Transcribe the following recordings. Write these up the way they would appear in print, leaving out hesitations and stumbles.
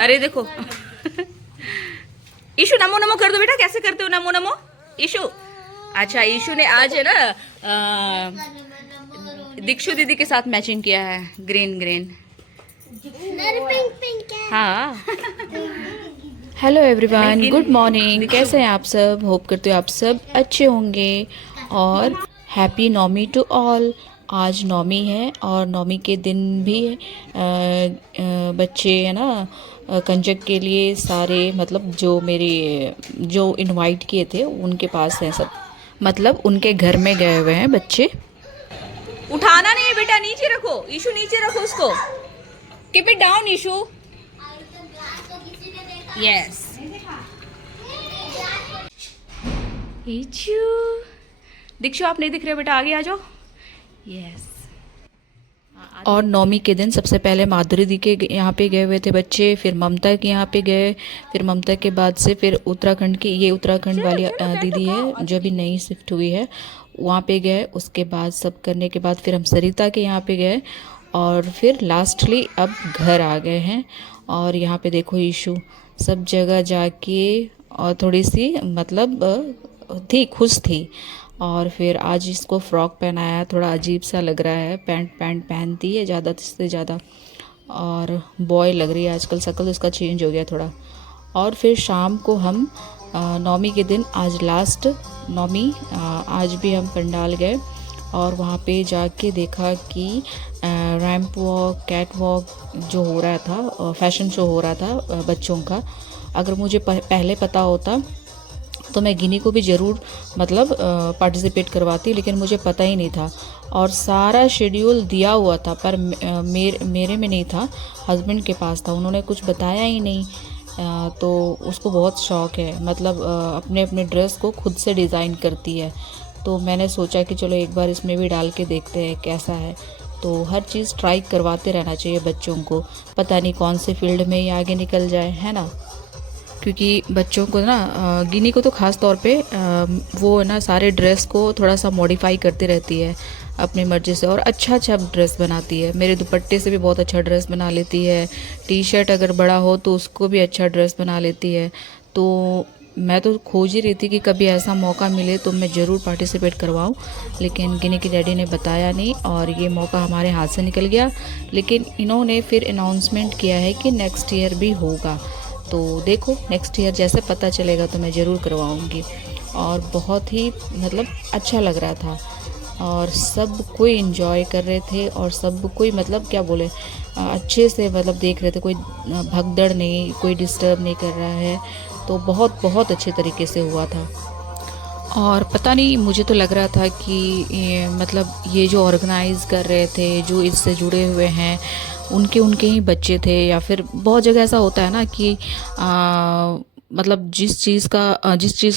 अरे देखो ईशु नमो नमो कर दो बेटा, कैसे करते हो नमो नमो ईशु? अच्छा ईशु ने आज है ना दीक्षु दीदी के साथ मैचिंग किया है, ग्रीन ग्रीन। पिंक पिंक है। हाँ। Hello everyone, good morning. कैसे हैं आप सब? होप करते हो आप सब अच्छे होंगे। और हैप्पी नौमी टू ऑल। आज नौमी है और नौमी के दिन भी बच्चे है ना कंजक के लिए सारे, मतलब जो मेरे जो इनवाइट किए थे उनके पास हैं सब, मतलब उनके घर में गए हुए हैं बच्चे। उठाना नहीं है बेटा, नीचे रखो ईशु, नीचे रखो उसको। Keep it down Ishu. Yes Dikshu आप नहीं दिख रहे बेटा, आगे आ जाओ। यस। और नौमी के दिन सबसे पहले माधुरी दी के यहाँ पे गए हुए थे बच्चे, फिर ममता के यहाँ पे गए, फिर ममता के बाद से फिर उत्तराखंड की, ये उत्तराखंड वाली दीदी है जो अभी नई शिफ्ट हुई है, वहाँ पे गए। उसके बाद सब करने के बाद फिर हम सरिता के यहाँ पे गए और फिर लास्टली अब घर आ गए हैं। और यहाँ पे देखो ईशु सब जगह जाके और थोड़ी सी मतलब थी, खुश थी। और फिर आज इसको फ्रॉक पहनाया, थोड़ा अजीब सा लग रहा है, पैंट पहनती है ज़्यादा से ज़्यादा, और बॉय लग रही है आजकल, शक्ल उसका चेंज हो गया थोड़ा। और फिर शाम को हम नौमी के दिन, आज लास्ट नौमी, आज भी हम पंडाल गए और वहाँ पे जाके देखा कि रैंप वॉक, कैट वॉक जो हो रहा था, फैशन शो हो रहा था बच्चों का। अगर मुझे पहले पता होता तो मैं गिनी को भी ज़रूर मतलब पार्टिसिपेट करवाती, लेकिन मुझे पता ही नहीं था। और सारा शेड्यूल दिया हुआ था पर मेरे में नहीं था, हस्बैंड के पास था, उन्होंने कुछ बताया ही नहीं। तो उसको बहुत शौक़ है, मतलब अपने अपने ड्रेस को खुद से डिज़ाइन करती है। तो मैंने सोचा कि चलो एक बार इसमें भी डाल के देखते हैं कैसा है। तो हर चीज़ ट्राई करवाते रहना चाहिए बच्चों को, पता नहीं कौन से फील्ड में ये आगे निकल जाए, है ना। क्योंकि बच्चों को ना गिनी को तो ख़ास तौर पे वो है ना सारे ड्रेस को थोड़ा सा मॉडिफाई करती रहती है अपनी मर्ज़ी से, और अच्छा अच्छा ड्रेस बनाती है। मेरे दुपट्टे से भी बहुत अच्छा ड्रेस बना लेती है, टी शर्ट अगर बड़ा हो तो उसको भी अच्छा ड्रेस बना लेती है। तो मैं तो खोज ही रही थी कि कभी ऐसा मौका मिले तो मैं ज़रूर पार्टिसिपेट करवाऊँ, लेकिन गिनी की डैडी ने बताया नहीं और ये मौका हमारे हाथ से निकल गया। लेकिन इन्होंने फिर अनाउंसमेंट किया है कि नेक्स्ट ईयर भी होगा, तो देखो नेक्स्ट ईयर जैसे पता चलेगा तो मैं ज़रूर करवाऊँगी। और बहुत ही मतलब अच्छा लग रहा था और सब कोई इन्जॉय कर रहे थे और सब कोई मतलब क्या बोले, अच्छे से मतलब देख रहे थे, कोई भगदड़ नहीं, कोई डिस्टर्ब नहीं कर रहा है। तो बहुत बहुत अच्छे तरीके से हुआ था। और पता नहीं, मुझे तो लग रहा था कि मतलब ये जो ऑर्गेनाइज़ कर रहे थे, जो इससे जुड़े हुए हैं, उनके उनके ही बच्चे थे, या फिर बहुत जगह ऐसा होता है ना कि मतलब जिस चीज़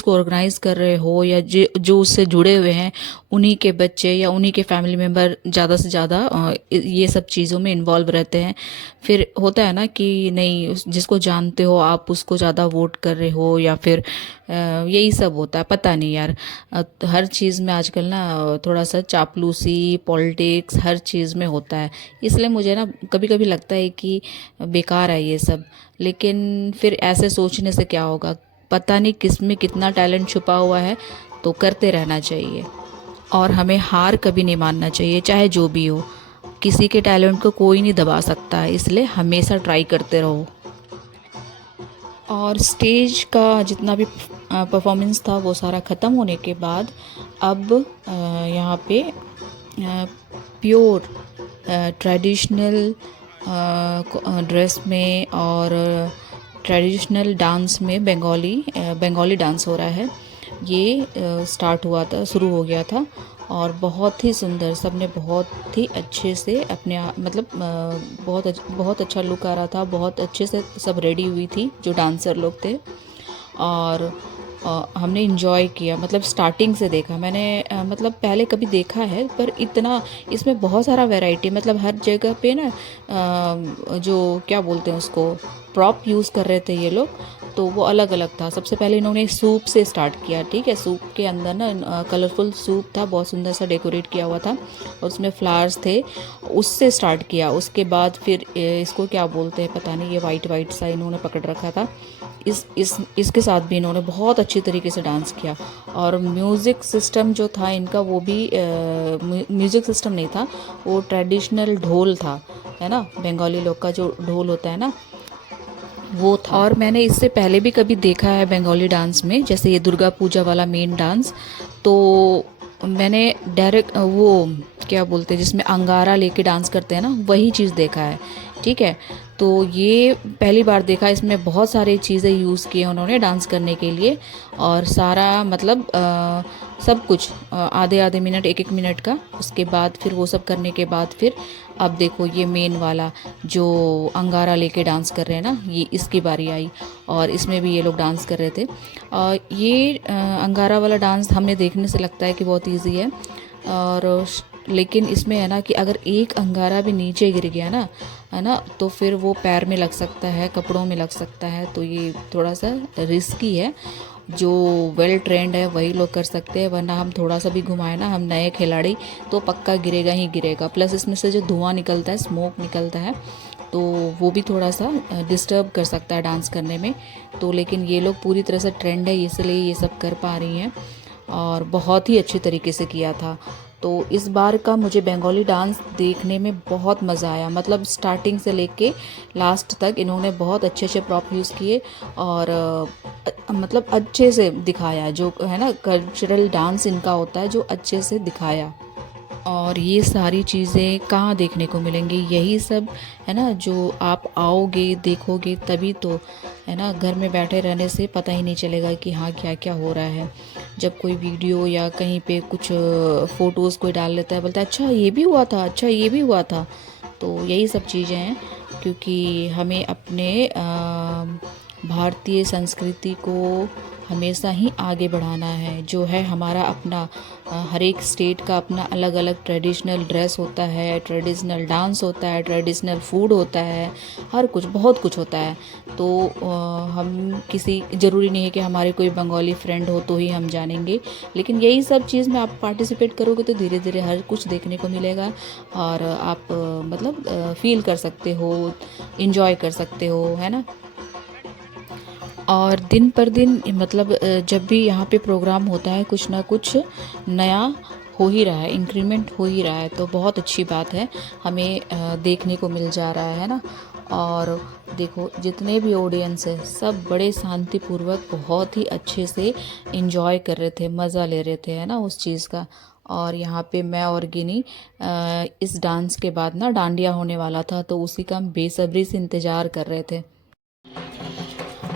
को ऑर्गेनाइज़ कर रहे हो या जो उससे जुड़े हुए हैं उन्हीं के बच्चे या उन्हीं के फैमिली मेम्बर ज़्यादा से ज़्यादा ये सब चीज़ों में इन्वॉल्व रहते हैं। फिर होता है ना कि नहीं, जिसको जानते हो आप उसको ज़्यादा वोट कर रहे हो, या फिर यही सब होता है, पता नहीं यार। हर चीज़ में आजकल ना थोड़ा सा चापलूसी, पॉलिटिक्स हर चीज़ में होता है। इसलिए मुझे ना कभी कभी लगता है कि बेकार है ये सब। लेकिन फिर ऐसे सोचने से क्या होगा, पता नहीं किस में कितना टैलेंट छुपा हुआ है, तो करते रहना चाहिए। और हमें हार कभी नहीं मानना चाहिए, चाहे जो भी हो। किसी के टैलेंट को कोई नहीं दबा सकता है, इसलिए हमेशा ट्राई करते रहो। और स्टेज का जितना भी परफॉर्मेंस था वो सारा ख़त्म होने के बाद अब यहाँ पे प्योर ट्रेडिशनल ड्रेस में और ट्रेडिशनल डांस में बंगाली डांस हो रहा है। ये स्टार्ट हुआ था, शुरू हो गया था, और बहुत ही सुंदर, सब ने बहुत ही अच्छे से अपने मतलब बहुत अच्छा लुक आ रहा था, बहुत अच्छे से सब रेडी हुई थी जो डांसर लोग थे। और हमने इन्जॉय किया, मतलब स्टार्टिंग से देखा मैंने, मतलब पहले कभी देखा है पर इतना, इसमें बहुत सारा वैरायटी, मतलब हर जगह पे ना जो क्या बोलते हैं उसको, प्रॉप यूज़ कर रहे थे ये लोग। तो वो अलग अलग था। सबसे पहले इन्होंने सूप से स्टार्ट किया, ठीक है। सूप के अंदर ना कलरफुल सूप था, बहुत सुंदर सा डेकोरेट किया हुआ था और उसमें फ्लावर्स थे, उससे स्टार्ट किया। उसके बाद फिर इसको क्या बोलते हैं पता नहीं, ये वाइट वाइट सा इन्होंने पकड़ रखा था। इसके साथ भी इन्होंने बहुत अच्छी तरीके से डांस किया। और म्यूज़िक सिस्टम जो था इनका वो भी म्यूज़िक सिस्टम नहीं था, वो ट्रेडिशनल ढोल था, है ना, बंगाली लोग का जो ढोल होता है ना वो था। और मैंने इससे पहले भी कभी देखा है बंगाली डांस में, जैसे ये दुर्गा पूजा वाला मेन डांस, तो मैंने डायरेक्ट वो क्या बोलते हैं जिसमें अंगारा लेके डांस करते हैं ना, वही चीज़ देखा है, ठीक है। तो ये पहली बार देखा, इसमें बहुत सारी चीज़ें यूज़ किए उन्होंने डांस करने के लिए। और सारा मतलब सब कुछ आधे आधे मिनट, एक एक मिनट का। उसके बाद फिर वो सब करने के बाद फिर अब देखो ये मेन वाला जो अंगारा लेके डांस कर रहे हैं ना, ये इसकी बारी आई और इसमें भी ये लोग डांस कर रहे थे। ये अंगारा वाला डांस हमें देखने से लगता है कि बहुत इजी है, और लेकिन इसमें है ना कि अगर एक अंगारा भी नीचे गिर गया ना, है ना, तो फिर वो पैर में लग सकता है, कपड़ों में लग सकता है, तो ये थोड़ा सा रिस्की है। जो वेल ट्रेंड है वही लोग कर सकते हैं, वरना हम थोड़ा सा भी घुमाए ना, हम नए खिलाड़ी, तो पक्का गिरेगा ही गिरेगा। प्लस इसमें से जो धुआं निकलता है, स्मोक निकलता है, तो वो भी थोड़ा सा डिस्टर्ब कर सकता है डांस करने में। तो लेकिन ये लोग पूरी तरह से ट्रेंड है इसलिए ये सब कर पा रही हैं, और बहुत ही अच्छी तरीके से किया था। तो इस बार का मुझे बंगाली डांस देखने में बहुत मज़ा आया, मतलब स्टार्टिंग से लेके लास्ट तक इन्होंने बहुत अच्छे अच्छे प्रॉप यूज़ किए और मतलब अच्छे से दिखाया, जो है ना कल्चरल डांस इनका होता है, जो अच्छे से दिखाया। और ये सारी चीज़ें कहाँ देखने को मिलेंगी, यही सब है ना, जो आप आओगे देखोगे तभी तो, है ना। घर में बैठे रहने से पता ही नहीं चलेगा कि हाँ क्या क्या हो रहा है। जब कोई वीडियो या कहीं पे कुछ फ़ोटोज़ कोई डाल लेता है, बोलता है अच्छा ये भी हुआ था, अच्छा ये भी हुआ था। तो यही सब चीज़ें हैं, क्योंकि हमें अपने भारतीय संस्कृति को हमेशा ही आगे बढ़ाना है। जो है हमारा अपना हर एक स्टेट का अपना अलग अलग ट्रेडिशनल ड्रेस होता है, ट्रेडिशनल डांस होता है, ट्रेडिशनल फूड होता है, हर कुछ बहुत कुछ होता है। तो हम किसी ज़रूरी नहीं है कि हमारे कोई बंगाली फ्रेंड हो तो ही हम जानेंगे, लेकिन यही सब चीज़ में आप पार्टिसिपेट करोगे तो धीरे धीरे हर कुछ देखने को मिलेगा, और आप मतलब फील कर सकते हो, इन्जॉय कर सकते हो, है ना। और दिन पर दिन मतलब जब भी यहाँ पे प्रोग्राम होता है कुछ ना कुछ नया हो ही रहा है, इंक्रीमेंट हो ही रहा है, तो बहुत अच्छी बात है, हमें देखने को मिल जा रहा है ना। और देखो जितने भी ऑडियंस है सब बड़े शांतिपूर्वक बहुत ही अच्छे से इंजॉय कर रहे थे, मज़ा ले रहे थे, है ना उस चीज़ का। और यहाँ पे मैं और गिनी इस डांस के बाद ना डांडिया होने वाला था, तो उसी का हम बेसब्री से इंतज़ार कर रहे थे।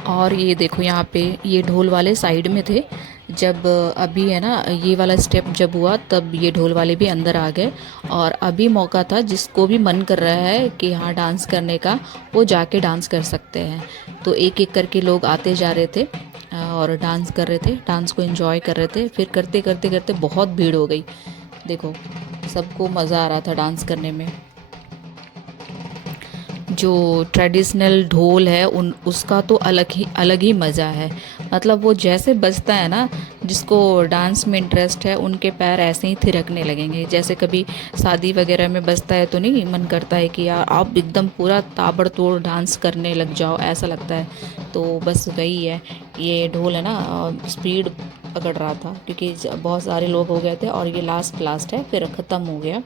और ये देखो यहाँ पे ये ढोल वाले साइड में थे, जब अभी है ना ये वाला स्टेप जब हुआ तब ये ढोल वाले भी अंदर आ गए। और अभी मौका था, जिसको भी मन कर रहा है कि हाँ डांस करने का, वो जाके डांस कर सकते हैं। तो एक एक करके लोग आते जा रहे थे और डांस कर रहे थे, डांस को एंजॉय कर रहे थे। फिर करते करते करते बहुत भीड़ हो गई, देखो सबको मज़ा आ रहा था डांस करने में। जो ट्रेडिशनल ढोल है उसका तो अलग ही मज़ा है, मतलब वो जैसे बजता है ना, जिसको डांस में इंटरेस्ट है उनके पैर ऐसे ही थिरकने लगेंगे। जैसे कभी शादी वगैरह में बजता है तो नहीं मन करता है कि यार आप एकदम पूरा ताबड़तोड़ डांस करने लग जाओ, ऐसा लगता है। तो बस वही है, ये ढोल है ना स्पीड पकड़ रहा था क्योंकि बहुत सारे लोग हो गए थे, और ये लास्ट है, फिर ख़त्म हो गया।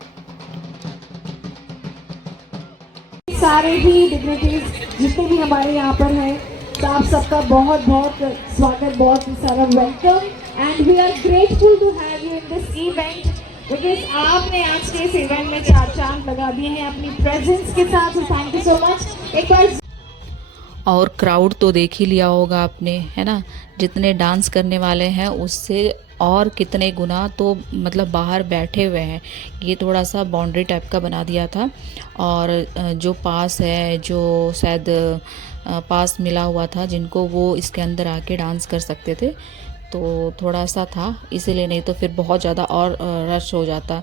सारे ही डिग्निटीज जितने भी हमारे यहाँ पर हैं, तो आप सबका बहुत बहुत स्वागत, बहुत सारा welcome, and we are grateful to have you in this event, because आपने आज के इस इवेंट में चार चांद लगा दिए हैं अपनी प्रेजेंस के साथ। So thank you so much. एक बार और क्राउड तो देख ही लिया होगा आपने, है ना, जितने डांस करने वाले हैं उससे और कितने गुना तो मतलब बाहर बैठे हुए हैं। ये थोड़ा सा बाउंड्री टाइप का बना दिया था, और जो पास है, जो शायद पास मिला हुआ था जिनको, वो इसके अंदर आके डांस कर सकते थे। तो थोड़ा सा था इसीलिए, नहीं तो फिर बहुत ज़्यादा और रश हो जाता।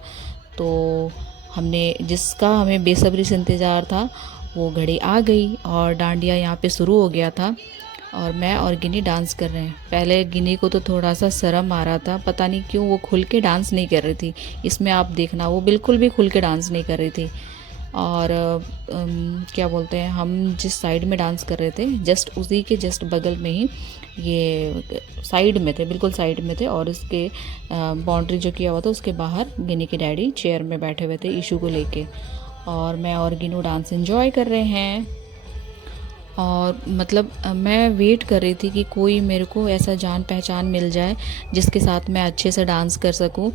तो जिसका हमें बेसब्री से इंतज़ार था वो घड़ी आ गई और डांडिया यहाँ पे शुरू हो गया था। और मैं और गिनी डांस कर रहे हैं। पहले गिनी को तो थोड़ा सा शर्म आ रहा था, पता नहीं क्यों वो खुल के डांस नहीं कर रही थी। इसमें आप देखना वो बिल्कुल भी खुल के डांस नहीं कर रही थी। और क्या बोलते हैं, हम जिस साइड में डांस कर रहे थे जस्ट उसी के जस्ट बगल में ही ये साइड में थे, बिल्कुल साइड में थे। और उसके बाउंड्री जो किया हुआ था उसके बाहर गिनी के डैडी चेयर में बैठे हुए थे ईशू को लेके, और मैं और गिनू डांस एंजॉय कर रहे हैं। और मतलब मैं वेट कर रही थी कि कोई मेरे को ऐसा जान पहचान मिल जाए जिसके साथ मैं अच्छे से डांस कर सकूं।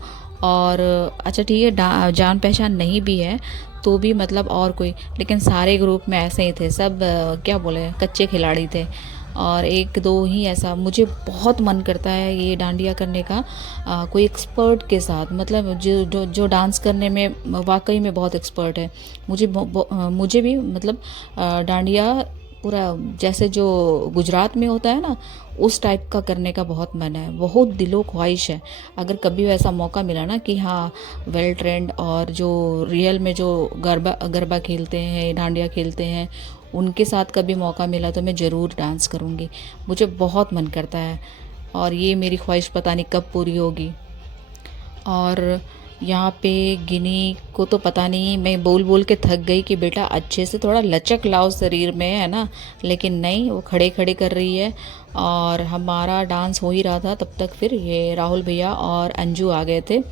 और अच्छा ठीक है, जान पहचान नहीं भी है तो भी मतलब और कोई, लेकिन सारे ग्रुप में ऐसे ही थे सब, क्या बोले, कच्चे खिलाड़ी थे। और एक दो ही ऐसा, मुझे बहुत मन करता है ये डांडिया करने का कोई एक्सपर्ट के साथ, मतलब जो डांस करने में वाकई में बहुत एक्सपर्ट है। मुझे भी मतलब डांडिया पूरा जैसे जो गुजरात में होता है ना उस टाइप का करने का बहुत मन है, बहुत दिलो ख्वाहिश है। अगर कभी वैसा मौका मिला ना कि हाँ वेल ट्रेंड और जो रियल में जो गरबा खेलते हैं, डांडिया खेलते हैं, उनके साथ कभी मौका मिला तो मैं ज़रूर डांस करूँगी। मुझे बहुत मन करता है और ये मेरी ख्वाहिश पता नहीं कब पूरी होगी। और यहाँ पे गिनी को तो पता नहीं, मैं बोल बोल के थक गई कि बेटा अच्छे से थोड़ा लचक लाओ शरीर में, है ना, लेकिन नहीं, वो खड़े खड़े कर रही है। और हमारा डांस हो ही रहा था तब तक फिर ये राहुल भैया और अंजू आ गए थे।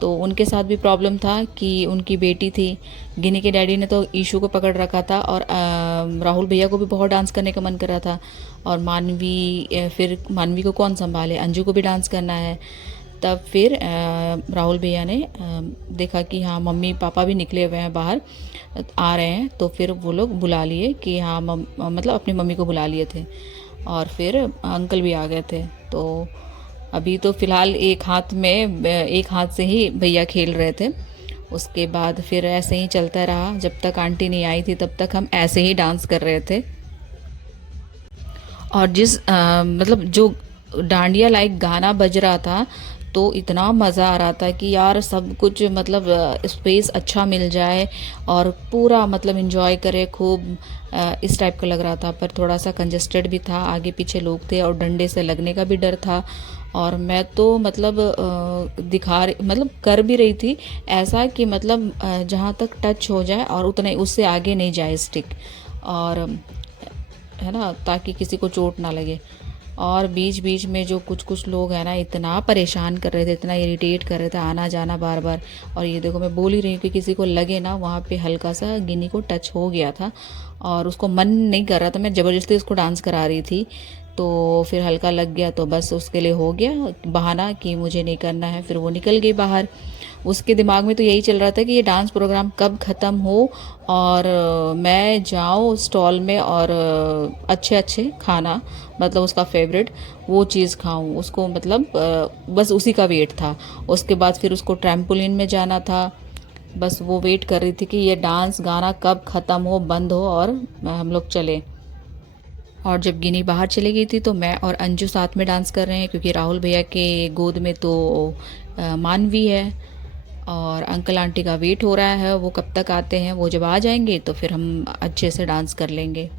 तो उनके साथ भी प्रॉब्लम था कि उनकी बेटी थी। गिनी के डैडी ने तो ईशू को पकड़ रखा था और राहुल भैया को भी बहुत डांस करने का मन कर रहा था। और फिर मानवी को कौन संभाले, अंजू को भी डांस करना है। तब फिर राहुल भैया ने देखा कि हाँ मम्मी पापा भी निकले हुए हैं बाहर, आ रहे हैं, तो फिर वो लोग बुला लिए कि हाँ मतलब अपनी मम्मी को बुला लिए थे। और फिर अंकल भी आ गए थे। तो अभी तो फ़िलहाल एक हाथ से ही भैया खेल रहे थे। उसके बाद फिर ऐसे ही चलता रहा, जब तक आंटी नहीं आई थी तब तक हम ऐसे ही डांस कर रहे थे। और मतलब जो डांडिया लाइक गाना बज रहा था तो इतना मज़ा आ रहा था कि यार सब कुछ मतलब स्पेस अच्छा मिल जाए और पूरा मतलब इन्जॉय करे खूब, इस टाइप का लग रहा था। पर थोड़ा सा कंजेस्टेड भी था, आगे पीछे लोग थे और डंडे से लगने का भी डर था। और मैं तो मतलब मतलब कर भी रही थी ऐसा कि मतलब जहाँ तक टच हो जाए और उतने उससे आगे नहीं जाए स्टिक, और है ना, ताकि किसी को चोट ना लगे। और बीच बीच में जो कुछ लोग हैं ना इतना परेशान कर रहे थे, इतना इरिटेट कर रहे थे, आना जाना बार बार। और ये देखो मैं बोल ही रही हूँ कि किसी को लगे ना, वहाँ पे हल्का सा गिनी को टच हो गया था और उसको मन नहीं कर रहा था, मैं ज़बरदस्ती उसको डांस करा रही थी, तो फिर हल्का लग गया तो बस उसके लिए हो गया बहाना कि मुझे नहीं करना है। फिर वो निकल गई बाहर। उसके दिमाग में तो यही चल रहा था कि ये डांस प्रोग्राम कब ख़त्म हो और मैं जाऊँ स्टॉल में और अच्छे अच्छे खाना, मतलब उसका फेवरेट वो चीज़ खाऊं। उसको मतलब बस उसी का वेट था। उसके बाद फिर उसको ट्रैम्पोलिन में जाना था, बस वो वेट कर रही थी कि ये डांस गाना कब ख़त्म हो, बंद हो और हम लोग चले। और जब गिनी बाहर चली गई थी तो मैं और अंजू साथ में डांस कर रहे हैं, क्योंकि राहुल भैया के गोद में तो मानवी है और अंकल आंटी का वेट हो रहा है, वो कब तक आते हैं। वो जब आ जाएंगे तो फिर हम अच्छे से डांस कर लेंगे।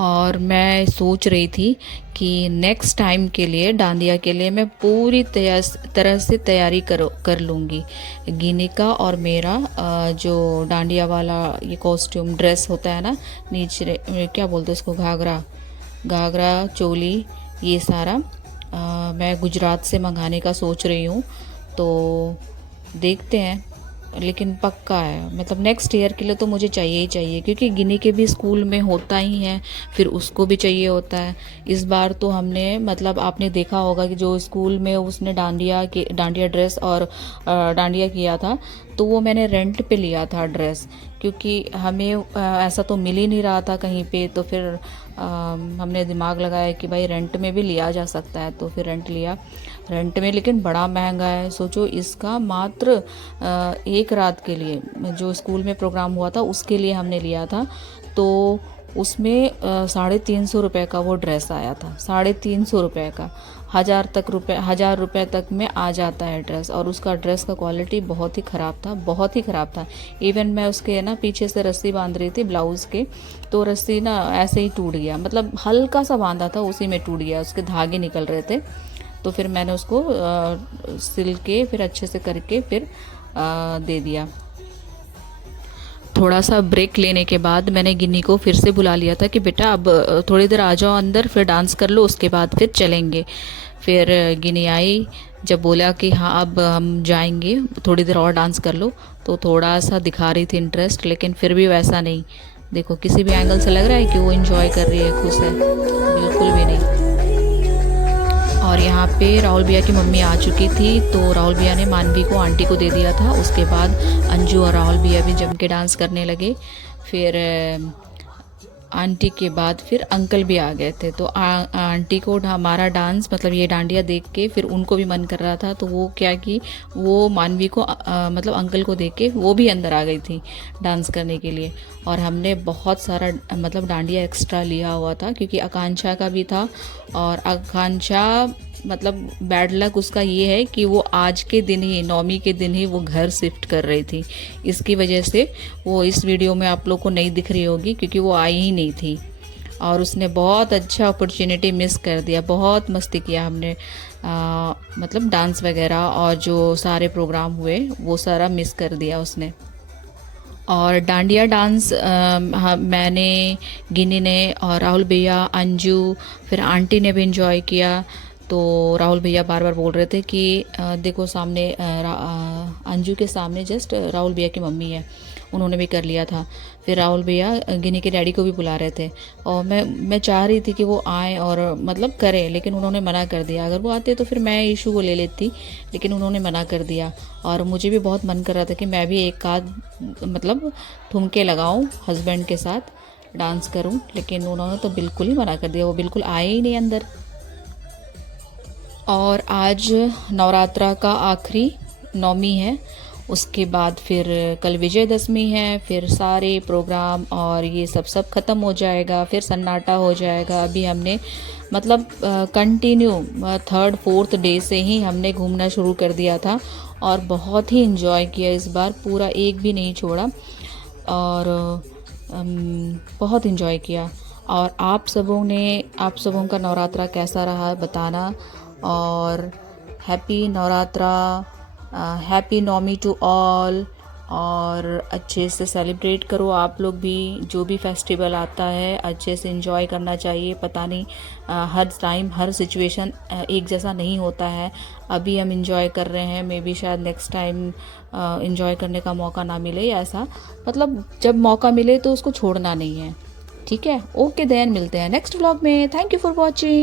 और मैं सोच रही थी कि नेक्स्ट टाइम के लिए डांडिया के लिए मैं पूरी तरह से तैयारी कर लूँगी। गिनी का और मेरा जो डांडिया वाला ये कॉस्ट्यूम ड्रेस होता है ना, नीचे क्या बोलते हैं उसको, घाघरा चोली, ये सारा मैं गुजरात से मंगाने का सोच रही हूँ। तो देखते हैं, लेकिन पक्का है मतलब नेक्स्ट ईयर के लिए तो मुझे चाहिए ही चाहिए, क्योंकि गिनी के भी स्कूल में होता ही है, फिर उसको भी चाहिए होता है। इस बार तो हमने मतलब आपने देखा होगा कि जो स्कूल में उसने डांडिया ड्रेस और डांडिया किया था, तो वो मैंने रेंट पे लिया था ड्रेस, क्योंकि हमें ऐसा तो मिल ही नहीं रहा था कहीं पे। तो फिर हमने दिमाग लगाया कि भाई रेंट में भी लिया जा सकता है, तो फिर रेंट लिया। रेंट में लेकिन बड़ा महंगा है। सोचो इसका मात्र एक रात के लिए, जो स्कूल में प्रोग्राम हुआ था उसके लिए हमने लिया था, तो उसमें 350 रुपये का वो ड्रेस आया था, 350 रुपये का। 1000 रुपये तक में आ जाता है ड्रेस। और उसका ड्रेस का क्वालिटी बहुत ही ख़राब था, बहुत ही ख़राब था। इवन मैं उसके ना पीछे से रस्सी बांध रही थी ब्लाउज़ के, तो रस्सी ना ऐसे ही टूट गया, मतलब हल्का सा बांधा था उसी में टूट गया, उसके धागे निकल रहे थे। तो फिर मैंने उसको सिल के फिर अच्छे से करके फिर दे दिया। थोड़ा सा ब्रेक लेने के बाद मैंने गिन्नी को फिर से बुला लिया था कि बेटा अब थोड़ी देर आ जाओ अंदर, फिर डांस कर लो, उसके बाद फिर चलेंगे। फिर गिन्नी आई, जब बोला कि हाँ अब हम जाएंगे, थोड़ी देर और डांस कर लो, तो थोड़ा सा दिखा रही थी इंटरेस्ट, लेकिन फिर भी वैसा नहीं। देखो किसी भी एंगल से लग रहा है कि वो एंजॉय कर रही है, खुश है, बिल्कुल भी नहीं। और यहाँ पे राहुल भैया की मम्मी आ चुकी थी, तो राहुल भैया ने मानवी को आंटी को दे दिया था। उसके बाद अंजू और राहुल भैया भी जम के डांस करने लगे। फिर आंटी के बाद फिर अंकल भी आ गए थे, तो आंटी को हमारा डांस मतलब ये डांडिया देख के फिर उनको भी मन कर रहा था, तो वो क्या कि वो मानवी को मतलब अंकल को देख के वो भी अंदर आ गई थी डांस करने के लिए। और हमने बहुत सारा मतलब डांडिया एक्स्ट्रा लिया हुआ था, क्योंकि आकांक्षा का भी था। और आकांक्षा मतलब बैड लक उसका ये है कि वो आज के दिन ही, नौमी के दिन ही वो घर शिफ्ट कर रही थी। इसकी वजह से वो इस वीडियो में आप लोग को नहीं दिख रही होगी, क्योंकि वो आई ही नहीं थी। और उसने बहुत अच्छा अपॉर्चुनिटी मिस कर दिया। बहुत मस्ती किया हमने, मतलब डांस वगैरह और जो सारे प्रोग्राम हुए वो सारा मिस कर दिया उसने। और डांडिया डांस मैंने, गिनी ने और राहुल भैया, अंजू, फिर आंटी ने भी इन्जॉय किया। तो राहुल भैया बार बार बोल रहे थे कि देखो सामने अंजू के सामने जस्ट राहुल भैया की मम्मी है, उन्होंने भी कर लिया था। फिर राहुल भैया गिनी के डैडी को भी बुला रहे थे, और मैं चाह रही थी कि वो आए और मतलब करें, लेकिन उन्होंने मना कर दिया। अगर वो आते तो फिर मैं इशू को ले लेती, लेकिन उन्होंने मना कर दिया। और मुझे भी बहुत मन कर रहा था कि मैं भी एक आध मतलब ठुमके लगाऊं, हस्बैंड के साथ डांस करूं, लेकिन उन्होंने तो बिल्कुल ही मना कर दिया, वो बिल्कुल आए ही नहीं अंदर। और आज नवरात्रा का आखिरी नौमी है, उसके बाद फिर कल विजयदशमी है, फिर सारे प्रोग्राम और ये सब ख़त्म हो जाएगा, फिर सन्नाटा हो जाएगा। अभी हमने मतलब कंटिन्यू 3rd 4th डे से ही हमने घूमना शुरू कर दिया था, और बहुत ही इन्जॉय किया इस बार, पूरा एक भी नहीं छोड़ा, और बहुत इन्जॉय किया। और आप सबों का नवरात्रा कैसा रहा बताना। और happy Navratra, happy Naumi to all. और अच्छे से सेलिब्रेट करो आप लोग भी, जो भी फेस्टिवल आता है अच्छे से एंजॉय करना चाहिए। पता नहीं हर टाइम हर सिचुएशन एक जैसा नहीं होता है। अभी हम एंजॉय कर रहे हैं, मे बी शायद नेक्स्ट टाइम एंजॉय करने का मौका ना मिले, ऐसा मतलब जब मौका मिले तो उसको छोड़ना नहीं है, ठीक है। ओके देन मिलते हैं नेक्स्ट व्लॉग में। Thank you for watching.